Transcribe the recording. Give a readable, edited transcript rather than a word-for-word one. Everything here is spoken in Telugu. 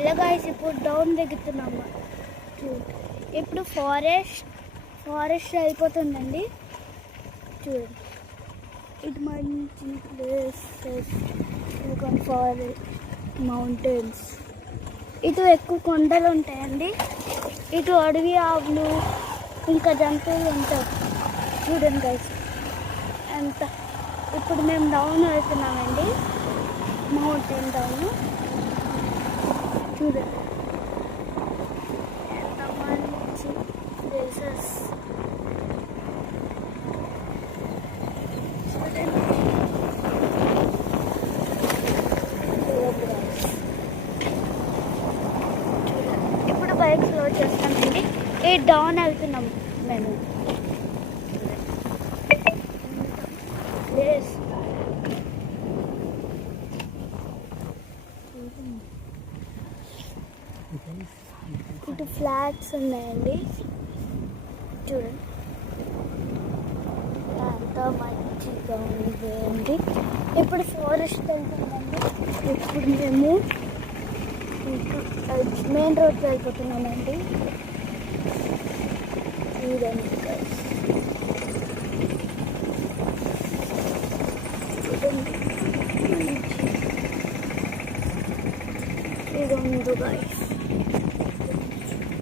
హలో గాయ్స్, ఇప్పుడు డౌన్ దిగుతున్నాము. ఇప్పుడు ఫారెస్ట్ అయిపోతుందండి. చూడండి, ఇటు మంచి ప్లేసెస్, ఫారెస్ట్, మౌంటైన్స్. ఇటు ఎక్కువ కొండలు ఉంటాయండి. ఇటు అడవి ఆవులు ఇంకా జంతువులు ఉంటాయి. చూడండి గైస్ ఎంత. ఇప్పుడు మేము డౌన్ వెళ్తున్నామండి, మౌంటైన్ డౌన్. చూడండి ఎంత మంచి ప్లేసెస్. చూడండి, ఇప్పుడు బైక్ స్లో చేస్తామండి. ఈ డౌన్ వెళ్తున్నాం మేము. ప్లేస్ ఇటు ఫ్లాట్స్ ఉన్నాయండి. చూడండి ఎంత మంచిగా ఉంది. ఇప్పుడు ఫారెస్ట్ వెళ్తుందండి. ఇప్పుడు మేము మెయిన్ రోడ్కి వెళ్ళిపోతున్నామండి. చూడండి ఇది ఉంది గాయ్స్.